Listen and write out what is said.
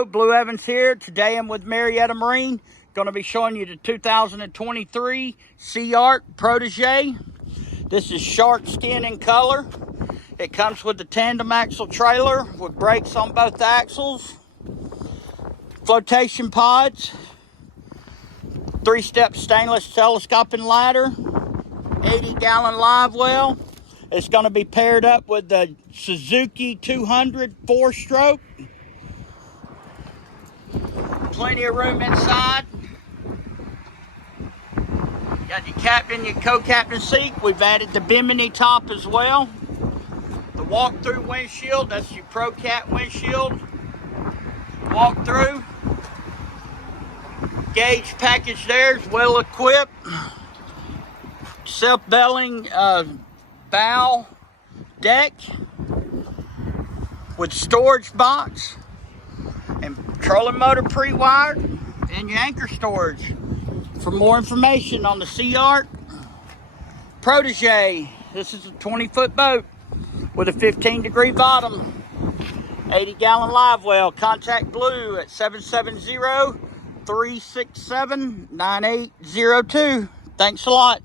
Hello, Blue Evans here. Today I'm with Marietta Marine. Going to be showing you the 2023 SeaArk Protege. This is shark skin in color. It comes with the tandem axle trailer with brakes on both axles, flotation pods, 3-step stainless telescoping ladder, 80-gallon Livewell. It's going to be paired up with the Suzuki 200 4-stroke. Plenty of room inside. Got your captain, your co-captain seat. We've added the Bimini top as well. The walk-through windshield, that's your ProCat windshield. Walk-through. Gauge package there is well equipped. Self-belling bow deck with storage box and trolling motor pre-wired and your anchor storage. For more information on the SeaArk Protege, this is a 20-foot boat with a 15-degree bottom, 80-gallon Livewell. Contact Blue at 770-367-9802. Thanks a lot.